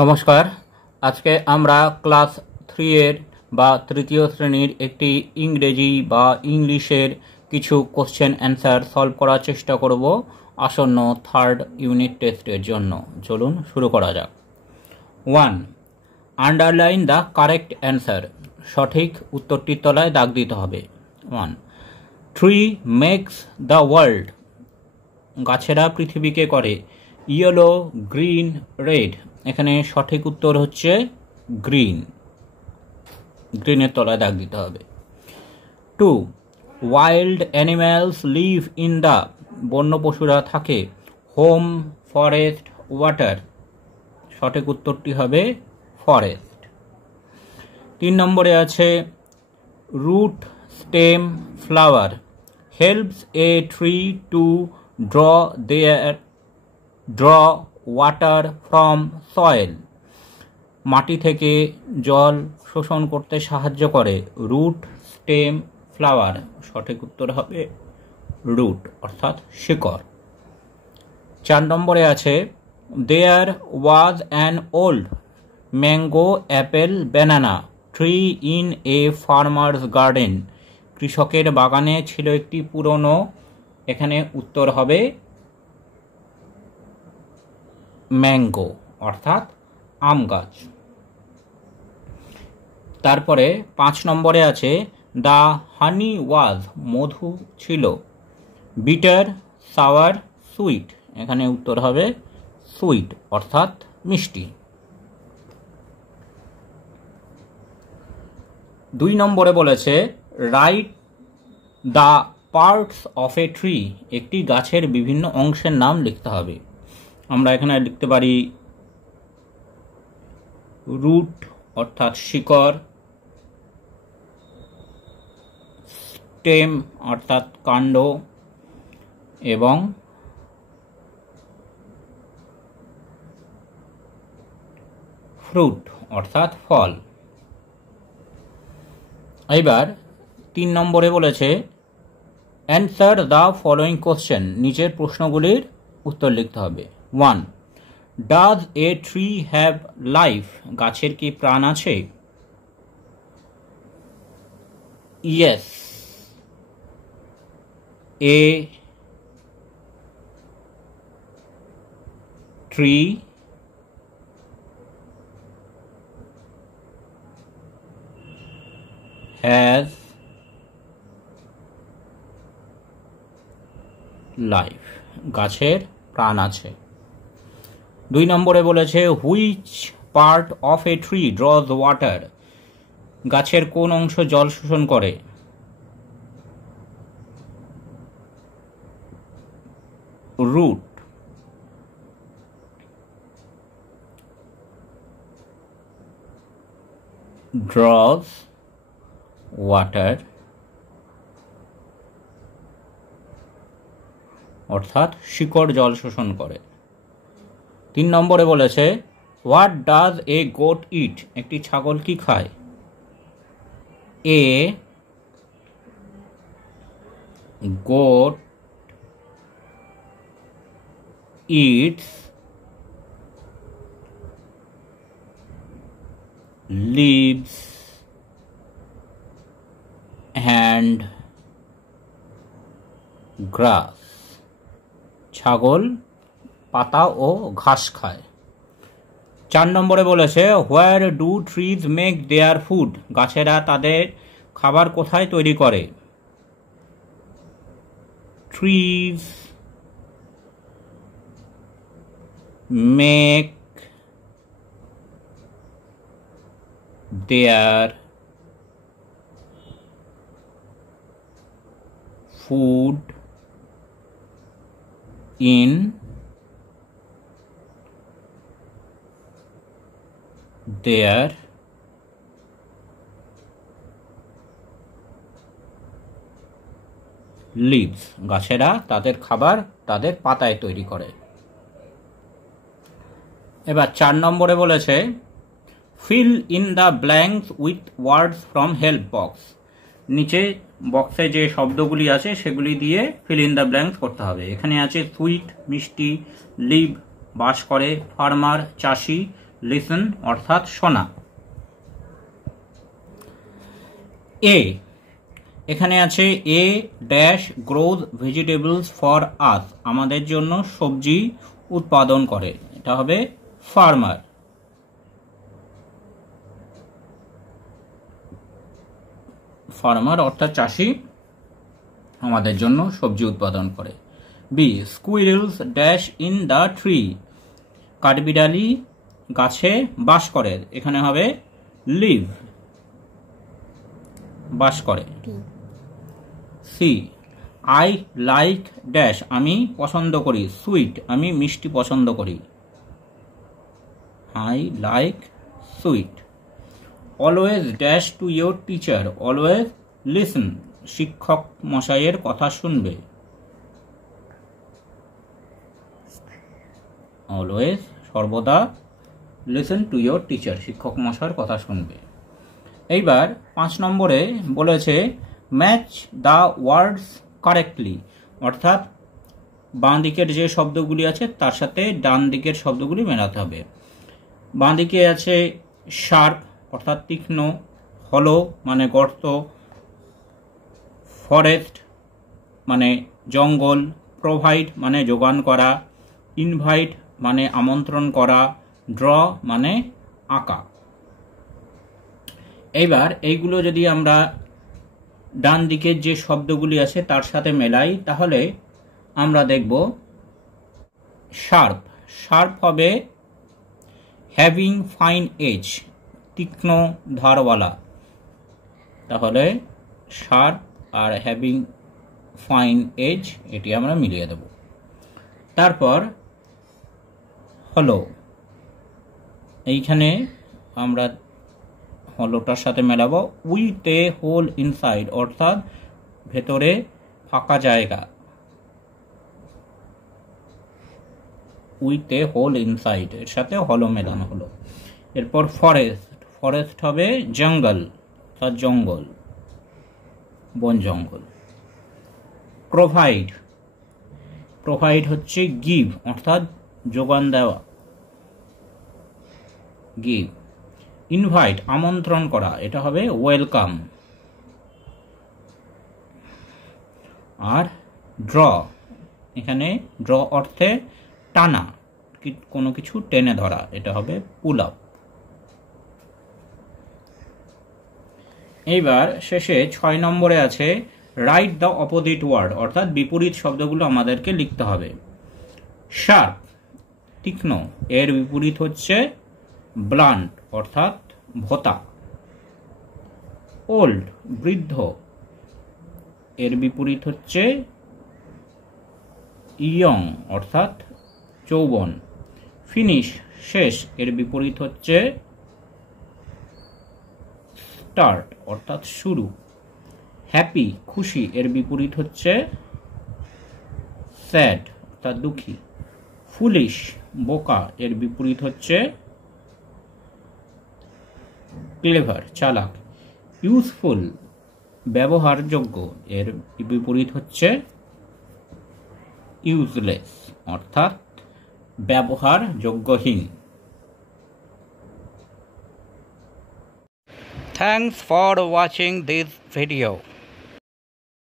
নমস্কার। আজকে আমরা ক্লাস 3 এর বা তৃতীয় শ্রেণীর একটি ইংরেজি বা ইংলিশের কিছু কোশ্চেন অ্যান্সার সলভ করার চেষ্টা করব আসন্ন থার্ড ইউনিট টেস্টের জন্য। চলুন শুরু করা যাক। 1. Underline the correct answer. সঠিক উত্তরটির তলায় দাগ দিতে হবে। 1. Tree makes the world. গাছেরা পৃথিবীকে করে। Yellow, green, red. এখানে সঠিক উত্তর হচ্ছে গ্রিন। গ্রিনের তলায় দাগ দিতে হবে। 2. Wild animals live in the. বন্য পশুরা থাকে হোম, ফরেস্ট, ওয়াটার। সঠিক উত্তরটি হবে ফরেস্ট। 3 নম্বরে আছে root, stem, flower helps a tree to draw water from soil. মাটি থেকে জল শোষণ করতে সাহায্য করে রুট, স্টেম, ফ্লাওয়ার। সঠিক উত্তর হবে রুট অর্থাৎ শিকড়। 4 নম্বরে আছে there was an old mango, apple, banana tree in a farmer's garden. কৃষকের বাগানে ছিল একটি পুরনো। এখানে উত্তর হবে ম্যাঙ্গো অর্থাৎ আম গাছ। তারপরে 5 নম্বরে আছে দ্য হানি ওয়াজ। মধু ছিল বিটার, সাওয়ার, সুইট। এখানে উত্তর হবে সুইট অর্থাৎ মিষ্টি। 2 নম্বরে বলেছে write the parts of a tree. একটি গাছের বিভিন্ন অংশের নাম লিখতে হবে। আমরা এখানে লিখতে পারি রুট অর্থাৎ শিকড়, স্টেম অর্থাৎ কাণ্ড এবং ফ্রুট অর্থাৎ ফল। এবার 3 নম্বরে বলেছে অ্যান্সার দ্য ফলোয়িং কোশ্চেন। নিচের প্রশ্নগুলির উত্তর লিখতে হবে। 1. Does a tree have life. গাছের কি প্রাণ আছে? Yes, a tree has life. গাছের প্রাণ আছে। 2 নম্বরে বলেছে which part of a tree ড্রজ water. গাছের কোন অংশ জল শোষণ করে? রুট। ড্রজ ওয়াটার অর্থাৎ শিকড় জল শোষণ করে। 3 নম্বরে বলেছে what does a goat eat. একটি ছাগল কি খায়? A goat eats leaves and grass. ছাগল পাতা ও ঘাস খায়। 4 নম্বরে বলেছে where do trees make their food. গাছেরা তাদের খাবার কোথায় তৈরি করে? Trees make their food in their leaves। গাছেরা তাদের খাবার তাদের পাতায় তৈরি করে। এবার 4 নম্বরে বলেছে fill in the blanks with words from help box. নিচে বক্সে যে শব্দগুলি আছে সেগুলি দিয়ে ফিল ইন দ্য ব্ল্যাঙ্কস করতে হবে। এখানে আছে সুইট মিষ্টি, লিভ বাস করে, ফার্মার চাষি, লিসেন অর্থাৎ শোনা। এ, এখানে আছে a dash grows vegetables for us, আমাদের জন্য সবজি উৎপাদন করে, এটা হবে ফার্মার। ফার্মার অর্থাৎ চাষি আমাদের জন্য সবজি উৎপাদন করে। B, squirrels dash in the tree, কাঠবিড়ালি গাছে বাস করে, এখানে হবে লিভ, বাস করে। সি, আই লাইক ড্যাশ, আমি পছন্দ করি, সুইট, আমি মিষ্টি পছন্দ করি, I like sweet. Always dash to your teacher, always listen, শিক্ষক মশাইয়ের কথা শুনবে, অলওয়েজ সর্বদা লিসন টু ইয়োর টিচার, শিক্ষক মশাইয়ের কথা শুনবে। এইবার 5 নম্বরে বলেছে ম্যাচ দ্য ওয়ার্ডস কারেক্টলি, অর্থাৎ বাঁ দিকের যে শব্দগুলি আছে তার সাথে ডান দিকের শব্দগুলি মেলাতে হবে। বাঁ দিকে আছে শার্প অর্থাৎ তীক্ষ্ণ, হলো মানে গর্ত, ফরেস্ট মানে জঙ্গল, প্রোভাইড মানে যোগান করা, ইনভাইট মানে আমন্ত্রণ করা, ড্র মানে আঁকা। এইবার এইগুলো যদি আমরা ডান দিকের যে শব্দগুলি আছে তার সাথে মেলাই তাহলে আমরা দেখব শার্প, শার্প হবে হ্যাভিং ফাইন এজ, তীক্ষ্ণ ধারওয়ালা, তাহলে শার্প আর হ্যাভিং ফাইন এজ এটি আমরা মিলিয়ে দেব। তারপর হলো, এইখানে আমরা হলোটার সাথে মেলাবো উইথ এ হোল ইনসাইড, অর্থাৎ ভেতরে ফাঁকা জায়গা, উইথ এ হোল ইনসাইড এর সাথে হলো মেলানো হলো। এরপর ফরেস্ট, ফরেস্ট হবে জঙ্গল অর্থাৎ জঙ্গল, বন জঙ্গল। প্রোভাইড, প্রোভাইড হচ্ছে গিভ অর্থাৎ যোগান দেওয়া, গিভ। ইনভাইট আমন্ত্রণ করা, এটা হবে ওয়েলকাম। আর ড্র, এখানে ড্র অর্থে টানা, কোনো কিছু টেনে ধরা, এটা হবে পুল আপ। এইবার শেষে 6 নম্বরে আছে রাইট দ্য অপোজিট ওয়ার্ড, অর্থাৎ বিপরীত শব্দগুলো আমাদেরকে লিখতে হবে। শার্প তীক্ষ্ণ, এর বিপরীত হচ্ছে ব্লান্ট অর্থাৎ ভোঁতা। ওল্ড বৃদ্ধ, এর বিপরীত হচ্ছে ইয়ং অর্থাৎ যৌবন। ফিনিশ শেষ, এর বিপরীত হচ্ছে স্টার্ট অর্থাৎ শুরু। হ্যাপি খুশি, এর বিপরীত হচ্ছে স্যাড অর্থাৎ দুঃখী। ফুলিশ বোকা, এর বিপরীত হচ্ছে ক্লেভার চালাক। ইউজফুল ব্যবহারযোগ্য, এর বিপরীত হচ্ছে ইউজলেস অর্থাৎ ব্যবহারযোগ্যহীন। Thanks for watching this video.